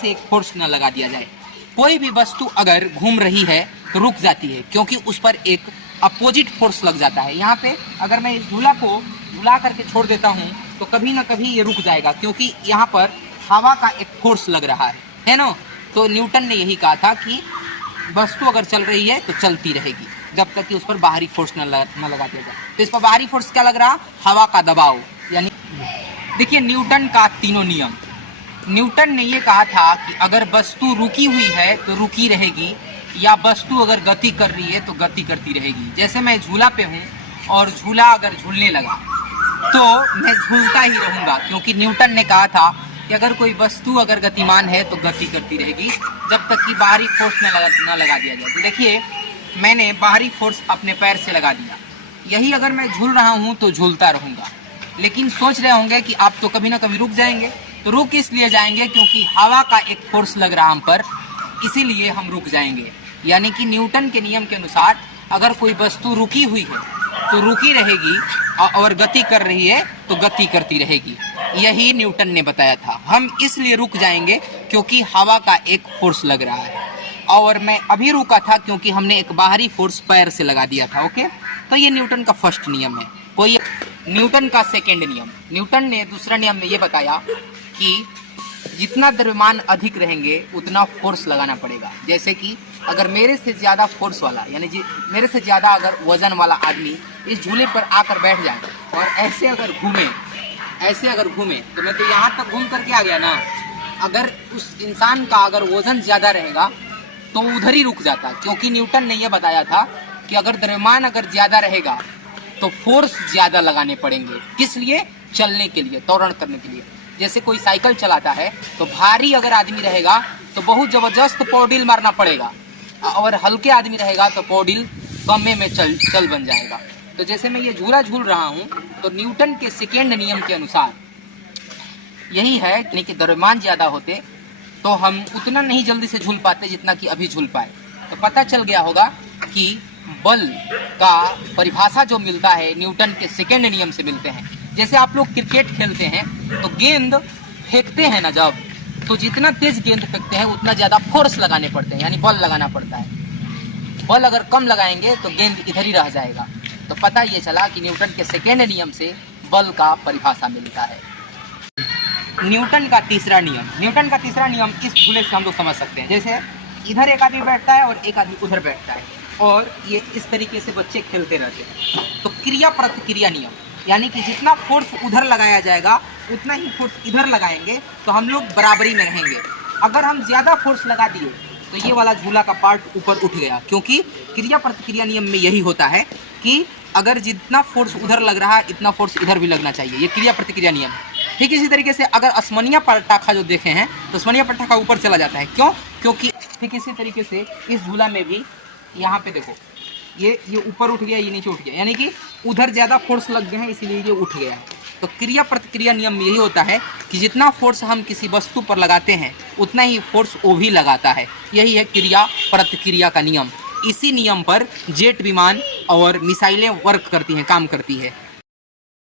से एक फोर्स न लगा दिया जाए। कोई भी वस्तु अगर घूम रही है तो रुक जाती है, क्योंकि उस पर एक अपोजिट फोर्स लग जाता है। यहाँ पे अगर मैं इस झूला को झुला करके छोड़ देता हूँ तो कभी ना कभी ये रुक जाएगा, क्योंकि यहाँ पर हवा का एक फोर्स लग रहा है ना। तो न्यूटन ने यही कहा था कि वस्तु अगर चल रही है तो चलती रहेगी जब तक कि उस पर बाहरी फोर्स न लगा दिया जाए। तो इस पर बाहरी फोर्स क्या लग रहा? हवा का दबाव। यानी देखिए न्यूटन का तीनों नियम। न्यूटन ने ये कहा था कि अगर वस्तु रुकी हुई है तो रुकी रहेगी, या वस्तु अगर गति कर रही है तो गति करती रहेगी। जैसे मैं झूला पे हूँ और झूला अगर झूलने लगा तो मैं झूलता ही रहूँगा, क्योंकि न्यूटन ने कहा था कि अगर कोई वस्तु अगर गतिमान है तो गति करती रहेगी जब तक कि बाहरी फोर्स न लगा दिया जाए। तो देखिए मैंने बाहरी फोर्स अपने पैर से लगा दिया, यही अगर मैं झूल रहा हूँ तो झूलता रहूँगा। लेकिन सोच रहे होंगे कि आप तो कभी ना कभी रुक जाएंगे। तो रुक इसलिए जाएंगे क्योंकि हवा का एक फोर्स लग रहा हम पर, इसीलिए हम रुक जाएंगे। यानी कि न्यूटन के नियम के अनुसार अगर कोई वस्तु रुकी हुई है तो रुकी रहेगी, और गति कर रही है तो गति करती रहेगी। यही न्यूटन ने बताया था। हम इसलिए रुक जाएंगे क्योंकि हवा का एक फोर्स लग रहा है, और मैं अभी रुका था क्योंकि हमने एक बाहरी फोर्स पैर से लगा दिया था। ओके, तो ये न्यूटन का फर्स्ट नियम है। कोई न्यूटन का सेकेंड नियम, न्यूटन ने दूसरा नियम में ये बताया कि जितना द्रव्यमान अधिक रहेंगे उतना फोर्स लगाना पड़ेगा। जैसे कि अगर मेरे से ज़्यादा फोर्स वाला, यानी मेरे से ज़्यादा अगर वजन वाला आदमी इस झूले पर आकर बैठ जाए और ऐसे अगर घूमे तो मैं तो यहाँ तक घूम करके आ गया ना। अगर उस इंसान का अगर वजन ज़्यादा रहेगा तो उधर ही रुक जाता, क्योंकि न्यूटन ने यह बताया था कि अगर द्रव्यमान अगर ज़्यादा रहेगा तो फोर्स ज़्यादा लगाने पड़ेंगे। किस लिए? चलने के लिए, त्वरण करने के लिए। जैसे कोई साइकिल चलाता है तो भारी अगर आदमी रहेगा तो बहुत ज़बरदस्त पौडिल मारना पड़ेगा, और हल्के आदमी रहेगा तो पौडिल कमे में चल बन जाएगा। तो जैसे मैं ये झूला झूल रहा हूँ तो न्यूटन के सेकेंड नियम के अनुसार यही है कि द्रव्यमान ज़्यादा होते तो हम उतना नहीं जल्दी से झूल पाते जितना कि अभी झूल पाए। तो पता चल गया होगा कि बल का परिभाषा जो मिलता है न्यूटन के सेकेंड नियम से मिलते हैं। जैसे आप लोग क्रिकेट खेलते हैं तो गेंद फेंकते हैं ना, जब तो जितना तेज गेंद फेंकते हैं उतना ज़्यादा फोर्स लगाने पड़ते हैं, यानी बल लगाना पड़ता है। बल अगर कम लगाएंगे तो गेंद इधर ही रह जाएगा। तो पता ये चला कि न्यूटन के सेकेंड नियम से बल का परिभाषा मिलता है। न्यूटन का तीसरा नियम इस झूले से हम लोग समझ सकते हैं। जैसे इधर एक आदमी बैठता है और एक आदमी उधर बैठता है, और ये इस तरीके से बच्चे खेलते रहते हैं। तो क्रिया प्रतिक्रिया नियम, यानी कि जितना फोर्स उधर लगाया जाएगा उतना ही फोर्स इधर लगाएंगे तो हम लोग बराबरी में रहेंगे। अगर हम ज़्यादा फोर्स लगा दिए तो ये वाला झूला का पार्ट ऊपर उठ गया, क्योंकि क्रिया प्रतिक्रिया नियम में यही होता है कि अगर जितना फोर्स उधर लग रहा है इतना फोर्स इधर भी लगना चाहिए। ये क्रिया प्रतिक्रिया नियम है। ठीक इसी तरीके से अगर असमनीय पटाखा जो देखे हैं तो असमनीय पटाखा ऊपर चला जाता है। क्यों? क्योंकि ठीक इसी तरीके से इस झूला में भी यहाँ पे देखो ये ऊपर उठ गया, ये नीचे उठ गया, यानी कि उधर ज़्यादा फोर्स लग गए हैं इसीलिए ये उठ गया है। तो क्रिया प्रतिक्रिया नियम में यही होता है कि जितना फोर्स हम किसी वस्तु पर लगाते हैं उतना ही फोर्स वो भी लगाता है। यही है क्रिया प्रतिक्रिया का नियम। इसी नियम पर जेट विमान और मिसाइलें वर्क करती हैं, काम करती है।